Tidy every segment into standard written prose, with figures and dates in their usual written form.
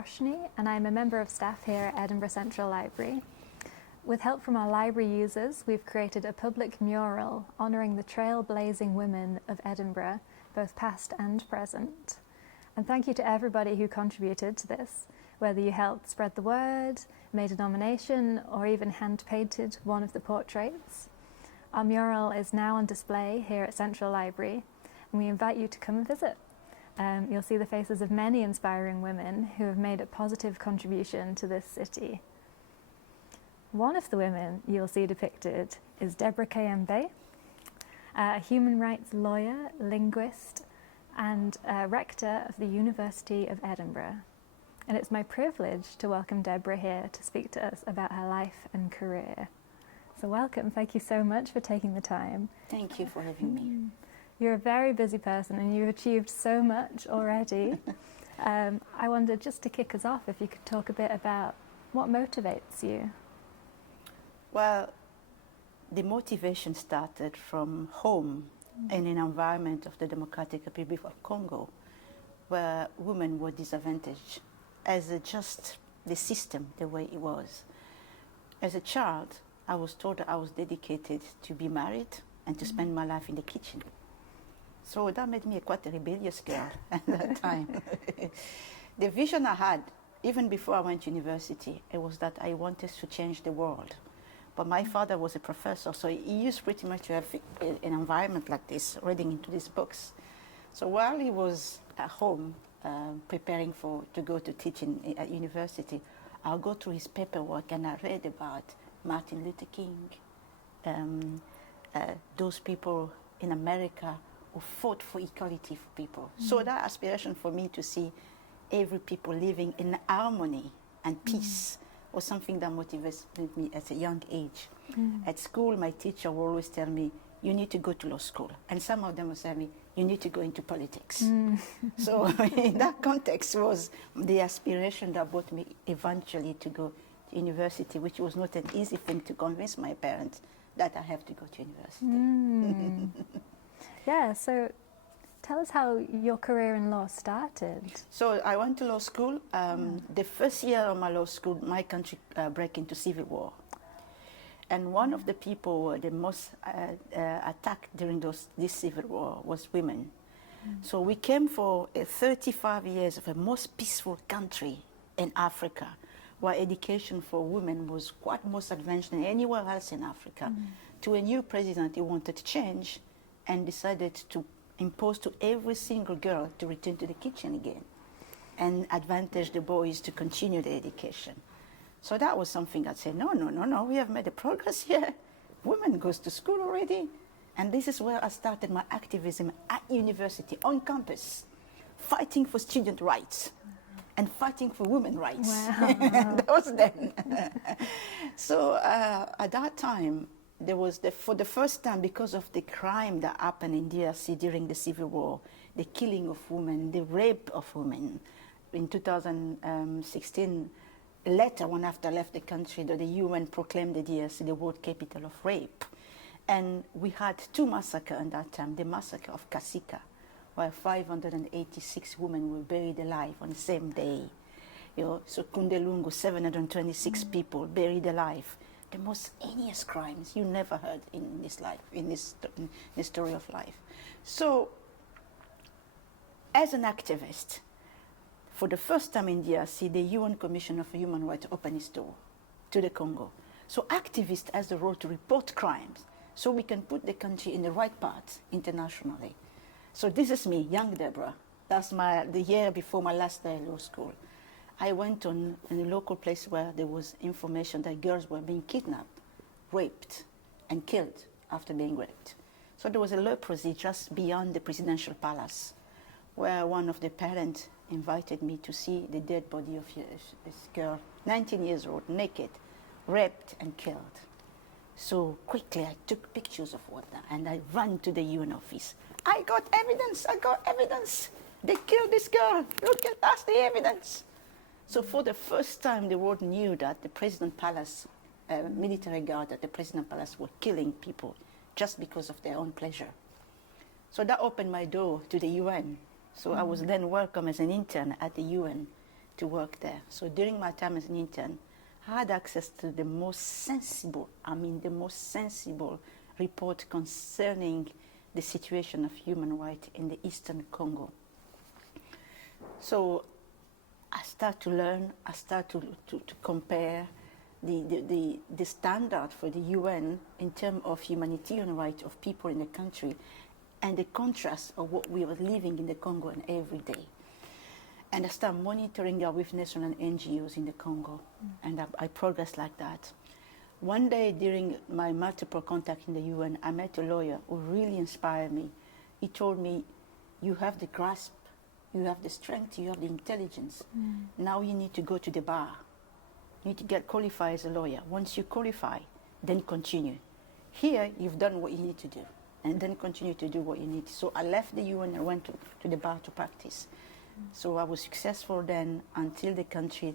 Roshni, and I'm a member of staff here at Edinburgh Central Library. With help from our library users, we've created a public mural honouring the trailblazing women of Edinburgh, both past and present. And thank you to everybody who contributed to this, whether you helped spread the word, made a nomination, or even hand-painted one of the portraits. Our mural is now on display here at Central Library, and we invite you to come and visit. You'll see the faces of many inspiring women who have made a positive contribution to this city. One of the women you'll see depicted is Deborah Kayembe, a human rights lawyer, linguist, and rector of the University of Edinburgh. And it's my privilege to welcome Deborah here to speak to us about her life and career. So welcome, thank you so much for taking the time. Thank you for having me. You're a very busy person and you've achieved so much already. I wondered, just to kick us off, if you could talk a bit about what motivates you. Well, the motivation started from home in an environment of the Democratic Republic of Congo, where women were disadvantaged as just the system, the way it was. As a child, I was told that I was dedicated to be married and to spend my life in the kitchen. So that made me quite a rebellious girl at that time. The vision I had, even before I went to university, it was that I wanted to change the world. But my father was a professor, so he used pretty much to have an environment like this, reading into these books. So while he was at home preparing to go to teaching at university, I'll go through his paperwork and I read about Martin Luther King, those people in America who fought for equality for people. So that aspiration for me to see every people living in harmony and peace was something that motivated me at a young age. At school, my teacher would always tell me, you need to go to law school. And some of them would tell me, you need to go into politics. So in that context was the aspiration that brought me eventually to go to university, which was not an easy thing to convince my parents that I have to go to university. Yeah, so tell us how your career in law started. So I went to law school. The first year of my law school, my country broke into civil war. And one of the people who were the most attacked during this civil war was women. So we came for 35 years of a most peaceful country in Africa, where education for women was quite most advanced than anywhere else in Africa, to a new president who wanted to change and decided to impose to every single girl to return to the kitchen again and advantage the boys to continue their education. So that was something I'd say, no, we have made a progress here. Women goes to school already. And this is where I started my activism at university, on campus, fighting for student rights and fighting for women's rights. Wow. That was then. So at that time, there was, for the first time, because of the crime that happened in DRC during the Civil War, the killing of women, the rape of women. In 2016, later, when after I left the country, the UN proclaimed the DRC the world capital of rape. And we had two massacres at that time, the massacre of Kasika, where 586 women were buried alive on the same day. So Kundelungu, 726 people buried alive. The most heinous crimes you never heard in this life, in this story of life. So, as an activist, for the first time in DRC, the UN Commission for Human Rights opened its door to the Congo. So activists has the role to report crimes, so we can put the country in the right path internationally. So this is me, young Deborah. That's the year before my last day at law school. I went in a local place where there was information that girls were being kidnapped, raped, and killed after being raped. So there was a leprosy just beyond the presidential palace, where one of the parents invited me to see the dead body of this girl, 19 years old, naked, raped and killed. So quickly I took pictures of what that, and I ran to the UN office. I got evidence. They killed this girl. Look at that's the evidence. So for the first time, the world knew that the President Palace, military guard at the President Palace were killing people just because of their own pleasure. So that opened my door to the UN. So I was then welcome as an intern at the UN to work there. So during my time as an intern, I had access to the most sensible report concerning the situation of human rights in the Eastern Congo. So I start to learn, I start to compare the standard for the UN in terms of humanitarian rights of people in the country and the contrast of what we were living in the Congo and every day. And I start monitoring our with national NGOs in the Congo, and I progress like that. One day during my multiple contact in the UN, I met a lawyer who really inspired me. He told me, you have the grasp, you have the strength, you have the intelligence. Now you need to go to the bar. You need to get qualified as a lawyer. Once you qualify, then continue. Here, you've done what you need to do, and then continue to do what you need. So I left the UN and went to the bar to practice. So I was successful then until the country,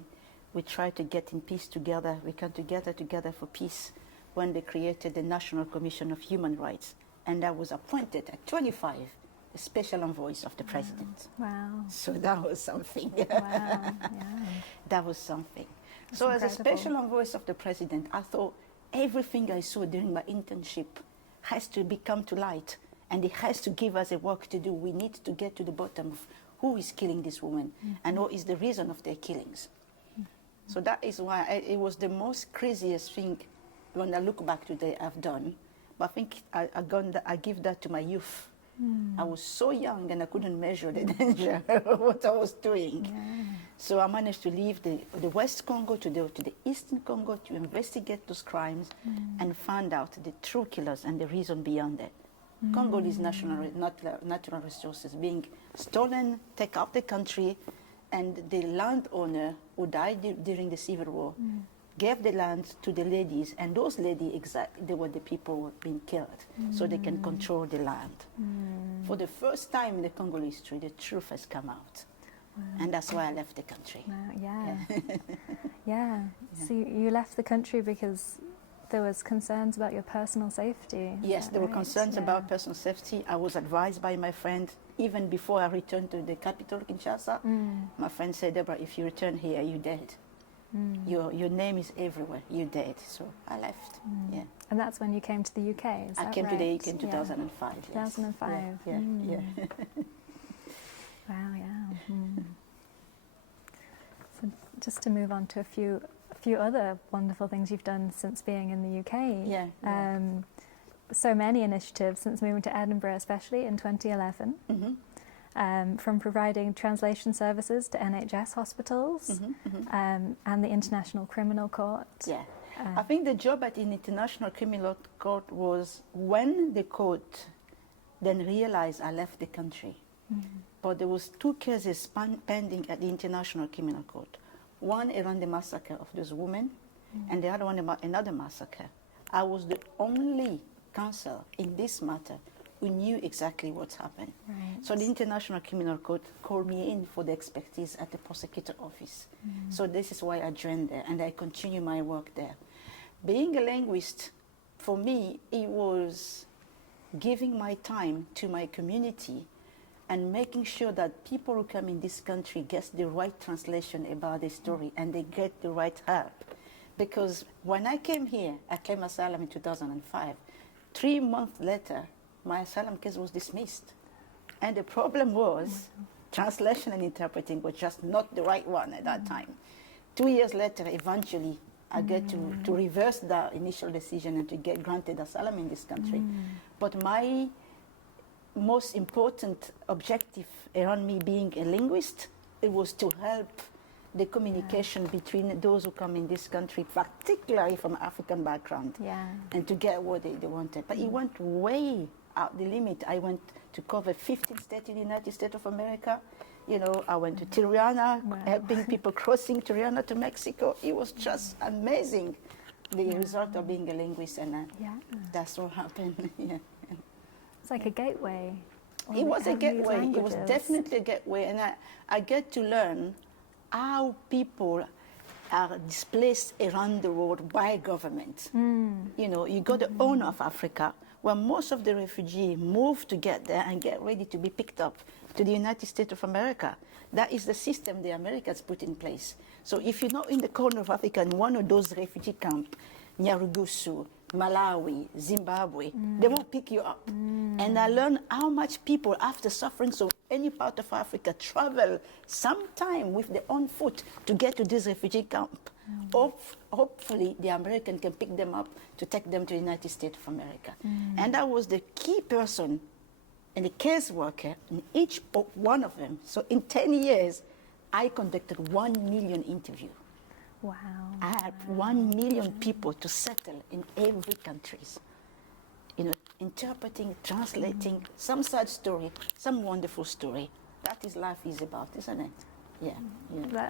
we tried to get in peace together. We came together for peace when they created the National Commission of Human Rights. And I was appointed at 25, the special envoy of the president. Wow. So that was something. Wow, yeah. That was something. That's so incredible. As a special envoy of the president, I thought everything I saw during my internship has to come to light, and it has to give us a work to do. We need to get to the bottom of who is killing this woman and what is the reason of their killings. So that is why it was the most craziest thing when I look back today I've done. But I think I give that to my youth. I was so young and I couldn't measure the danger of what I was doing. Yeah. So I managed to leave the West Congo to the Eastern Congo to investigate those crimes and find out the true killers and the reason beyond it. Congolese natural resources being stolen, take up the country, and the landowner who died during the Civil War gave the land to the ladies, and those ladies, exactly, they were the people who were being killed, so they can control the land. For the first time in the Congolese history, the truth has come out. Wow. And that's why I left the country. Wow, yeah. Yeah. So you left the country because there was concerns about your personal safety. Yes, there were concerns Yeah. about personal safety. I was advised by my friend, even before I returned to the capital, Kinshasa. My friend said, Deborah, if you return here, you're dead. Your name is everywhere. You're dead. So I left. Yeah. And that's when you came to the UK, is I that came to the right? UK in 2005. Yes. 2005. Yeah. Wow, yeah. So just to move on to a few other wonderful things you've done since being in the UK. Yeah. So many initiatives since moving to Edinburgh, especially in 2011. From providing translation services to NHS hospitals and the International Criminal Court. Yeah. I think the job at the International Criminal Court was when the court then realized I left the country. But there was 2 cases pending at the International Criminal Court. One around the massacre of those women, and the other one about another massacre. I was the only counsel in this matter who knew exactly what happened. Right. So the International Criminal Court called me in for the expertise at the prosecutor office. So this is why I joined there, and I continue my work there. Being a linguist, for me, it was giving my time to my community and making sure that people who come in this country get the right translation about the story and they get the right help. Because when I came here, I claimed asylum in 2005. 3 months later, my asylum case was dismissed. And the problem was translation and interpreting was just not the right one at that time. 2 years later, eventually, I get to reverse the initial decision and to get granted asylum in this country. But my most important objective around me being a linguist, it was to help the communication between those who come in this country, particularly from African background, and to get what they wanted. But it went way out the limit. I went to cover 15 states in the United States of America. You know, I went to Tirana, helping people crossing Tirana to Mexico. It was just amazing, the result of being a linguist, and that's what happened. It's like a gateway. It was a gateway. It was definitely a gateway, and I get to learn how people are displaced around the world by government. You know, you got the owner of Africa, where most of the refugees move to get there and get ready to be picked up to the United States of America. That is the system the Americans put in place. So if you're not in the corner of Africa in one of those refugee camps, Nyarugusu, Malawi, Zimbabwe, they won't pick you up. And I learned how much people, after suffering so any part of Africa, travel sometime with their own foot to get to this refugee camp. Hopefully, the American can pick them up to take them to the United States of America. And I was the key person and the case worker in each one of them. So in 10 years, I conducted 1 million interviews. Wow. I had 1 million people to settle in every country. You know, interpreting, translating, some sad story, some wonderful story. That is life is about, isn't it? Yeah.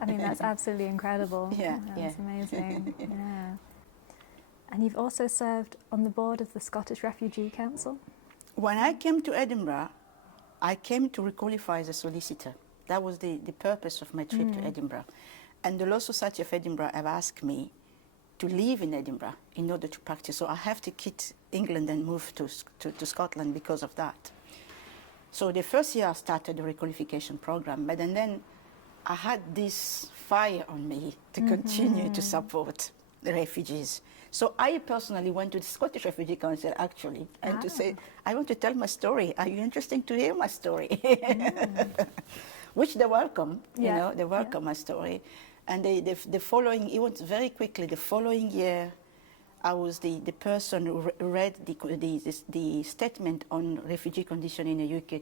I mean, that's absolutely incredible. That's amazing. Yeah. And you've also served on the board of the Scottish Refugee Council? When I came to Edinburgh, I came to requalify as a solicitor. That was the purpose of my trip to Edinburgh. And the Law Society of Edinburgh have asked me to live in Edinburgh in order to practice. So I have to quit England and move to Scotland because of that. So the first year I started the requalification program, but then I had this fire on me to continue to support the refugees. So I personally went to the Scottish Refugee Council, actually, and to say, I want to tell my story. Are you interested to hear my story? Which they welcome, you know, they welcome my story. And the following, it went very quickly. The following year, I was the person who read the statement on refugee condition in the UK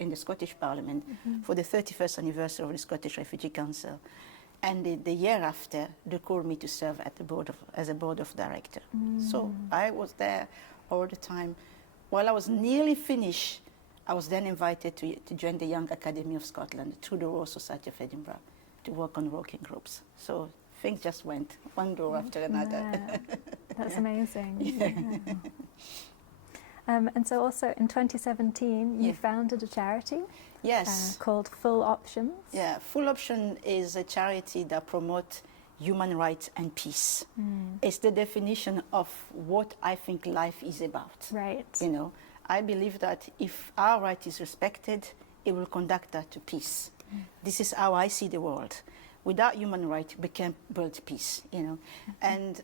in the Scottish Parliament for the 31st anniversary of the Scottish Refugee Council. And the year after, they called me to serve at the as a board of director. So I was there all the time. While I was nearly finished, I was then invited to join the Young Academy of Scotland through the Royal Society of Edinburgh to work on working groups. So things just went one door after another. Yeah. That's amazing. And so also in 2017, you founded a charity. Yes. Called Full Options. Yeah, Full Option is a charity that promotes human rights and peace. It's the definition of what I think life is about. Right. You know, I believe that if our right is respected, it will conduct us to peace. This is how I see the world. Without human rights, we can't build peace, you know. And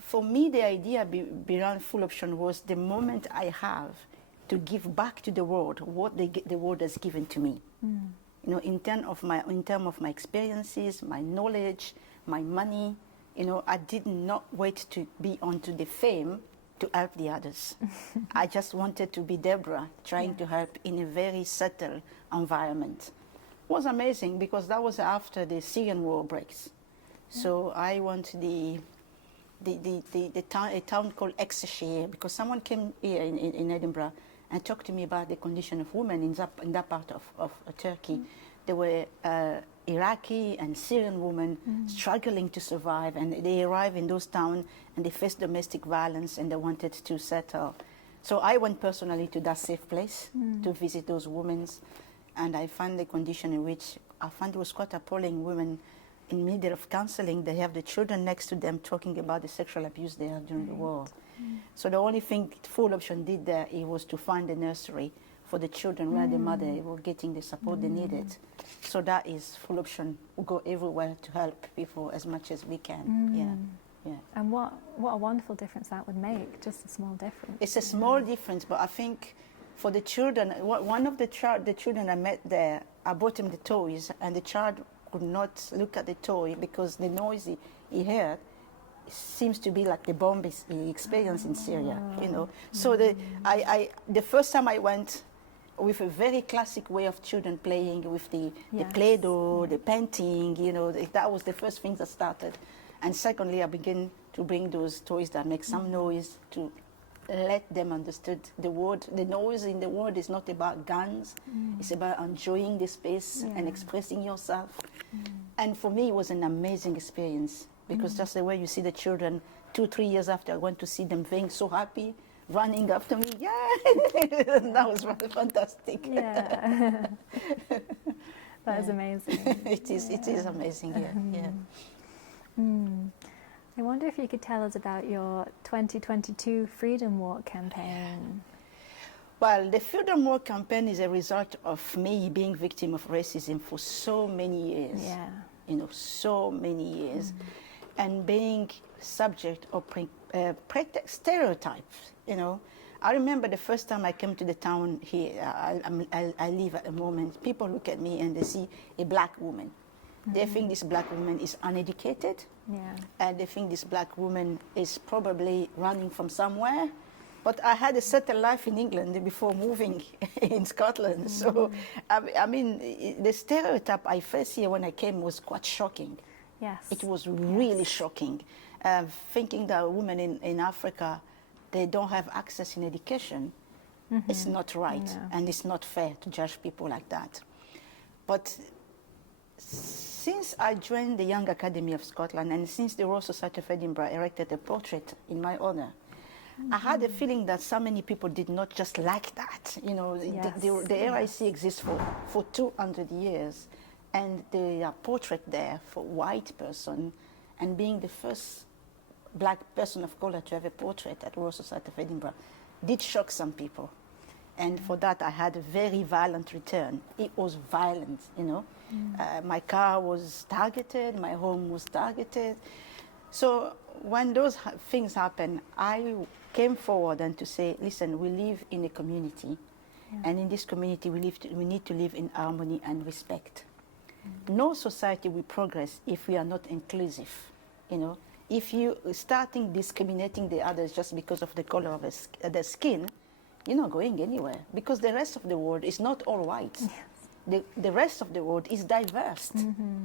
for me, the idea behind Full Option was the moment I have to give back to the world what the world has given to me. You know, in terms of my experiences, my knowledge, my money. You know, I did not wait to be onto the fame to help the others. I just wanted to be Deborah, trying to help in a very subtle environment. It was amazing because that was after the Syrian war breaks. So I went to a town called Exeter, because someone came here in Edinburgh and talked to me about the condition of women in that part of Turkey. There were Iraqi and Syrian women struggling to survive, and they arrived in those towns and they faced domestic violence and they wanted to settle. So I went personally to that safe place to visit those women, and I found the condition in which I found it was quite appalling. Women in the middle of counseling, they have the children next to them talking about the sexual abuse they had during the war. So the only thing Full Option did there, it was to find a nursery for the children where the mother were getting the support they needed. So that is Full Option. We go everywhere to help people as much as we can. Yeah. And what a wonderful difference that would make, just a small difference. It's a small difference, but I think for the children, one of the children I met there, I bought him the toys, and the child could not look at the toy because the noise he heard seems to be like the bomb he experienced in Syria, you know. So the first time I went with a very classic way of children playing with the Play-Doh, the painting, you know, that was the first thing that started. And secondly, I began to bring those toys that make some noise to let them understand the word. The noise in the world is not about guns. It's about enjoying the space and expressing yourself. And for me, it was an amazing experience because just the way you see the children, 2-3 years after, I went to see them being so happy, running after me. That was really fantastic. Yeah. That is amazing. It is amazing, yeah. I wonder if you could tell us about your 2022 Freedom Walk campaign. Well, the Freedom War campaign is a result of me being victim of racism for so many years. Yeah. You know, so many years, and being subject of stereotypes. You know, I remember the first time I came to the town here. I live at the moment. People look at me and they see a black woman. They think this black woman is uneducated, and they think this black woman is probably running from somewhere. But I had a settled life in England before moving in Scotland. So, I mean, the stereotype I faced here when I came was quite shocking. Yes. It was really shocking. Thinking that women in Africa, they don't have access in education, it's not right. And it's not fair to judge people like that. But since I joined the Young Academy of Scotland, and since the Royal Society of Edinburgh erected a portrait in my honor, I had a feeling that so many people did not just like that. You know, the RIC exists for 200 years, and the portrait there for white person, and being the first black person of color to have a portrait at Royal Society of Edinburgh, did shock some people. And for that, I had a very violent return. It was violent, you know. My car was targeted, my home was targeted. So when those things happen, I came forward and to say, listen, we live in a community, and in this community we need to live in harmony and respect. No society will progress if we are not inclusive. You know, if you starting discriminating the others just because of the color of their skin, you're not going anywhere, because the rest of the world is not all white. The rest of the world is diverse.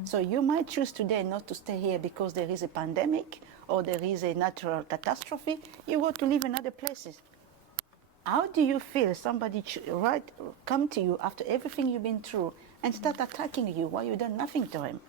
So you might choose today not to stay here because there is a pandemic or there is a natural catastrophe. You go to live in other places. How do you feel somebody come to you after everything you've been through and start attacking you while you've done nothing to him?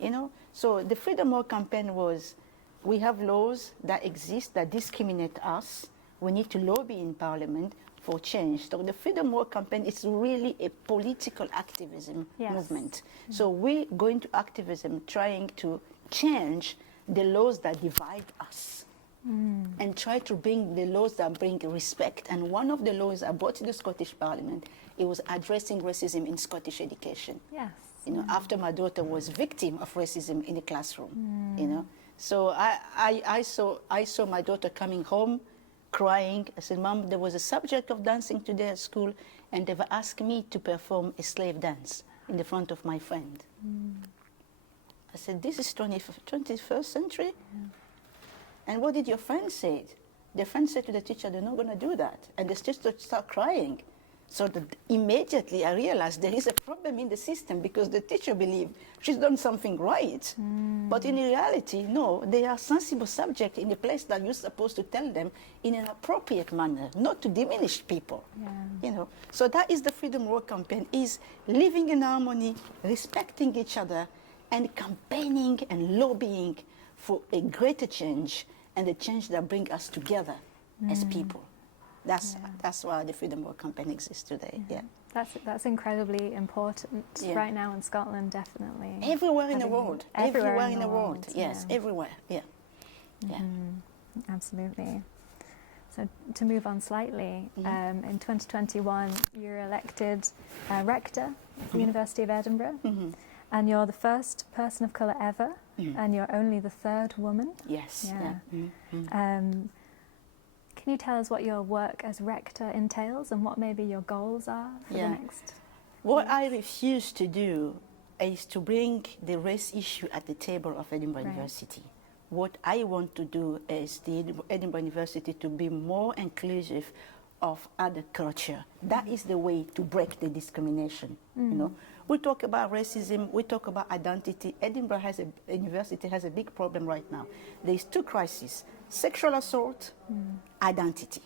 You know? So the Freedom War campaign was, we have laws that exist that discriminate us. We need to lobby in Parliament for change. So the Freedom War campaign is really a political activism movement. So we're going to activism trying to change the laws that divide us and try to bring the laws that bring respect. And one of the laws I brought to the Scottish Parliament, it was addressing racism in Scottish education. Yes. You know, after my daughter was victim of racism in the classroom, you know. So I saw my daughter coming home crying. I said, Mom, there was a subject of dancing today at school, and they've asked me to perform a slave dance in the front of my friend. I said, this is 21st century? And what did your friend say? The friend said to the teacher, they're not going to do that. And the teacher started crying. So immediately I realized there is a problem in the system, because the teacher believed she's done something right. But in reality, no, they are sensible subjects in the place that you're supposed to tell them in an appropriate manner, not to diminish people. You know, so that is the Freedom War campaign, is living in harmony, respecting each other, and campaigning and lobbying for a greater change, and the change that brings us together as people. That's why the Freedom War campaign exists today. That's incredibly important right now in Scotland, definitely. Everywhere in the world. Everywhere in the world. Yes, everywhere. Absolutely. So to move on slightly, in 2021 you were elected rector of the University of Edinburgh, and you're the first person of colour ever, and you're only the third woman. Yes. Can you tell us what your work as rector entails and what maybe your goals are for the next? What I refuse to do is to bring the race issue at the table of Edinburgh University. What I want to do is the Edinburgh University to be more inclusive of other culture. That is the way to break the discrimination. You know, we talk about racism, we talk about identity. Edinburgh University has a big problem right now. There's two crises: sexual assault, identity.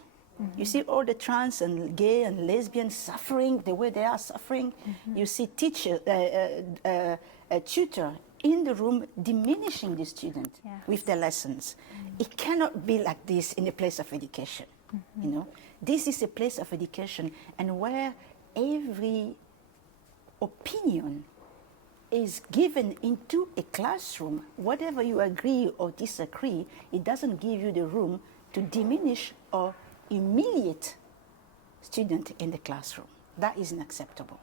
You see all the trans and gay and lesbian suffering, the way they are suffering. You see a tutor in the room diminishing the student with their lessons. It cannot be like this in a place of education. You know, this is a place of education, and where every opinion is given into a classroom. Whatever you agree or disagree, it doesn't give you the room to diminish or humiliate student in the classroom. That isn't acceptable.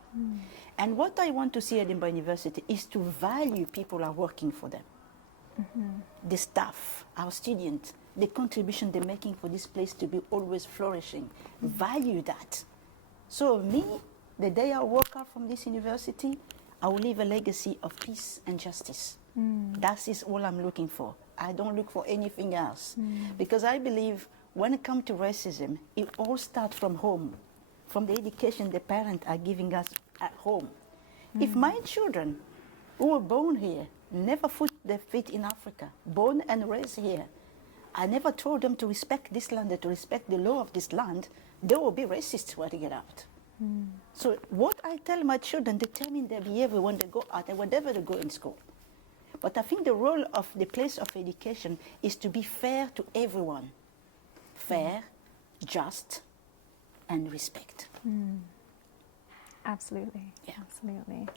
And what I want to see at Edinburgh University is to value people who are working for them. The staff, our students, the contribution they're making for this place to be always flourishing. Value that. So me, the day I walk out from this university, I will leave a legacy of peace and justice. That is all I'm looking for. I don't look for anything else. Because I believe when it comes to racism, it all starts from home, from the education the parents are giving us at home. If my children who were born here never put their feet in Africa, born and raised here, I never told them to respect this land, to respect the law of this land, they will be racist when they get out. So what I tell my children determine their behavior when they go out and whenever they go in school. But I think the role of the place of education is to be fair to everyone. Fair, just, and respect. Absolutely. Yeah. Absolutely.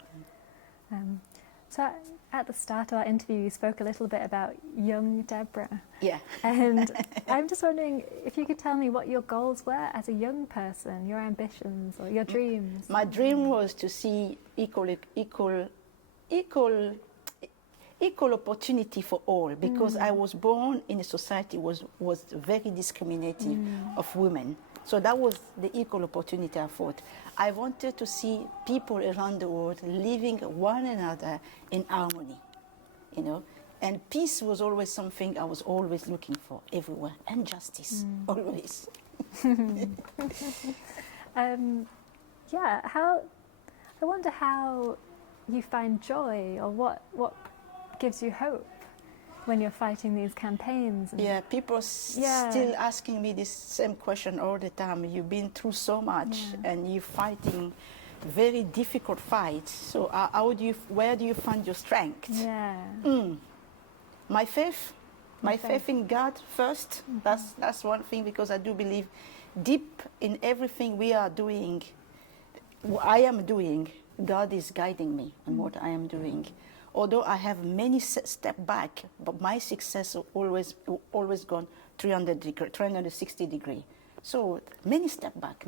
So at the start of our interview, you spoke a little bit about young Deborah. Yeah. And I'm just wondering if you could tell me what your goals were as a young person, your ambitions or your dreams. My dream was to see equal opportunity for all, because I was born in a society was very discriminative of women. So that was the equal opportunity I thought. I wanted to see people around the world living one another in harmony, you know. And peace was always something I was always looking for everywhere, and justice, always. Yeah, I wonder how you find joy, or what gives you hope when you're fighting these campaigns. Yeah, people still asking me this same question all the time. You've been through so much, and you're fighting very difficult fights. So where do you find your strength? Yeah. My faith in God first. That's one thing, because I do believe deep in everything we are doing, I am doing, God is guiding me in what I am doing. Although I have many step back, but my success always gone 360 degree. So many step back.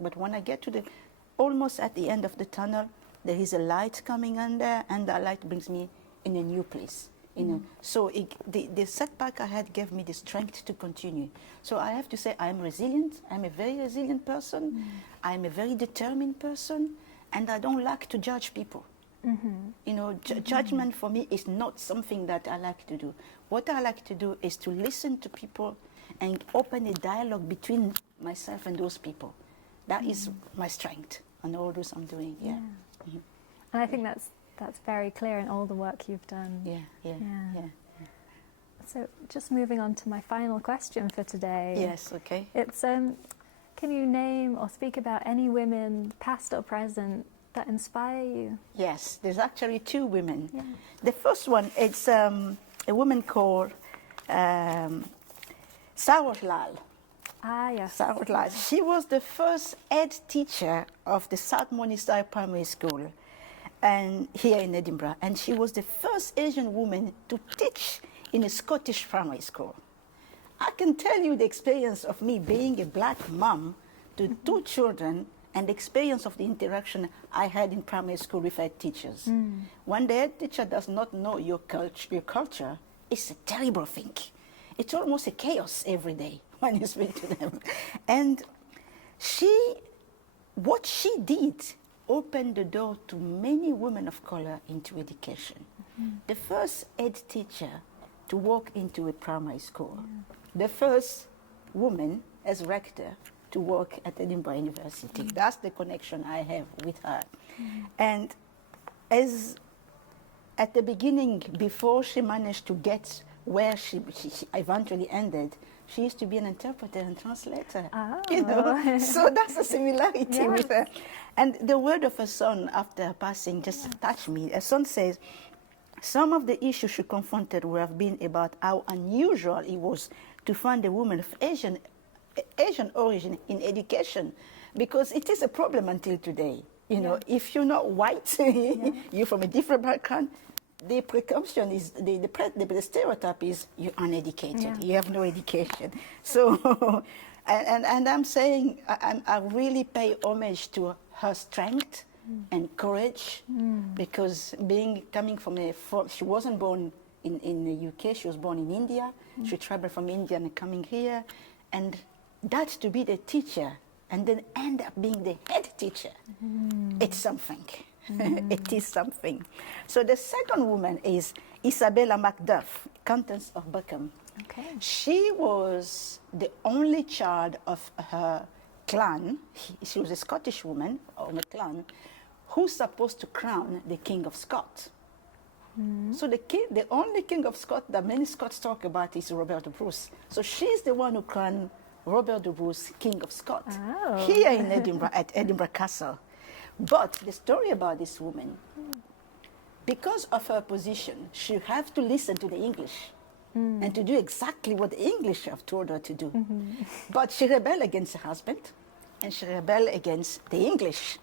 But when I get to almost at the end of the tunnel, there is a light coming on there, and that light brings me in a new place. You know, so the setback I had gave me the strength to continue. So I have to say I'm resilient. I'm a very resilient person. I'm a very determined person, and I don't like to judge people. You know, judgment for me is not something that I like to do. What I like to do is to listen to people and open a dialogue between myself and those people. That is my strength and all those I'm doing. Yeah. And I think that's very clear in all the work you've done. Yeah. So just moving on to my final question for today. Yes, okay. It's can you name or speak about any women, past or present, that inspire you? Yes, there's actually two women. Yeah. The first one, it's a woman called Sarah. Ah, yes. Sarah. She was the first head teacher of the South Morningside Primary School and here in Edinburgh. And she was the first Asian woman to teach in a Scottish primary school. I can tell you the experience of me being a black mom to two children, and the experience of the interaction I had in primary school with head teachers. When the head teacher does not know your culture, it's a terrible thing. It's almost a chaos every day when you speak to them. And what she did opened the door to many women of color into education. The first head teacher to walk into a primary school. The first woman as rector to work at Edinburgh University. That's the connection I have with her. And as at the beginning, before she managed to get where she eventually ended, she used to be an interpreter and translator. Oh. You know? So that's a similarity with her. And the word of her son after her passing just touched me. Her son says, some of the issues she confronted would have been about how unusual it was to find a woman of Asian origin in education, because it is a problem until today. You know, if you're not white, you're from a different background, the presumption is, the stereotype is you're uneducated, you have no education. So And I'm saying I really pay homage to her strength and courage, because coming from she wasn't born in the UK, she was born in India. She traveled from India and coming here, and that to be the teacher and then end up being the head teacher, it's something. It is something. So the second woman is Isabella Macduff, Countess of Buchan. Okay. She was the only child of her clan. She was a Scottish woman of a clan who's supposed to crown the King of Scots. So the only King of Scots that many Scots talk about is Robert the Bruce. So she's the one who crowned Robert the Bruce King of Scots here in Edinburgh at Edinburgh Castle. But the story about this woman, because of her position, she have to listen to the English and to do exactly what the English have told her to do. But she rebelled against her husband, and she rebelled against the English.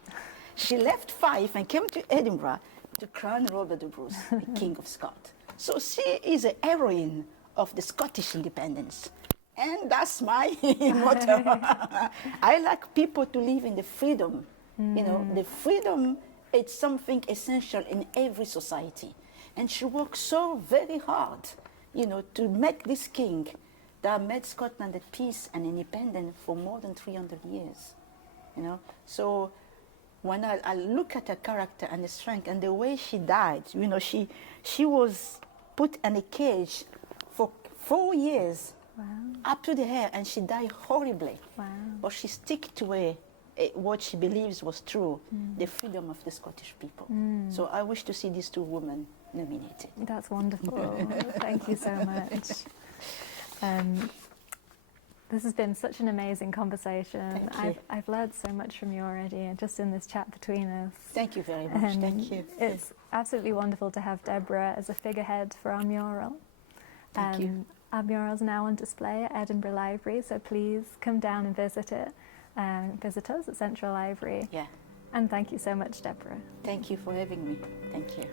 She left Fife and came to Edinburgh to crown Robert the Bruce, the King of Scots. So she is a heroine of the Scottish independence. And that's my motto. I like people to live in the freedom. You know, the freedom, it's something essential in every society. And she worked so very hard, you know, to make this king that made Scotland at peace and independent for more than 300 years. You know, so when I look at her character and the strength and the way she died, you know, she was put in a cage for 4 years, up to the hair, and she died horribly. But she stick to what she believes was true, the freedom of the Scottish people. So I wish to see these two women nominated. That's wonderful. Thank you so much. This has been such an amazing conversation. I've learned so much from you already, and just in this chat between us. Thank you very much. Thank you. It's absolutely wonderful to have Deborah as a figurehead for our mural. Thank you. Our mural is now on display at Edinburgh Library, so please come down and visit it. Visit us at Central Library. Yeah. And thank you so much, Deborah. Thank you for having me. Thank you.